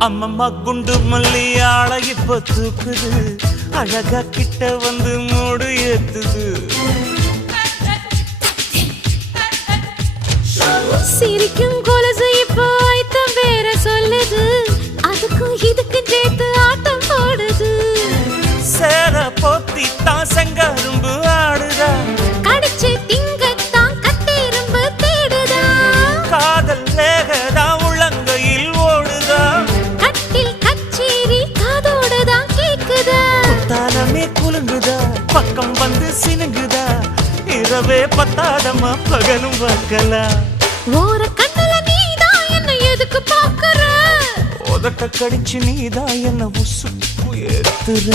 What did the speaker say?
அம்மம்மா குண்டு மல்லி ஆள இப்ப தூக்குது அழகா கிட்ட வந்து மூடு ஏத்துது சிரிக்கும் கொலுசு இப்போ ஐத்தம் வேற சொல்லுது அதுக்கும் இதுக்கும் சேர்த்து ஆட்டம் போடுது சேர போத்தி தான் செங்கரும்பு ஆடுதா கடிச்சு திங்கத்தான் கட்டெரும்பு தேடுதா காதல் வேகதா உள்ளங்கையில் ஓடுதா கட்டில் கச்சேரி காதோடுதான் கேக்குதா தானமே குலுங்குதா பக்கம் வந்து சினுங்குதா இரவே பத்தாதமா பகலும் பார்க்கலாம் ஓர கண்ணுல நீதான் என்ன எதுக்கு பாக்குற உதட்ட கடிச்சு நீதான் என்ன உசுப்பு ஏத்துற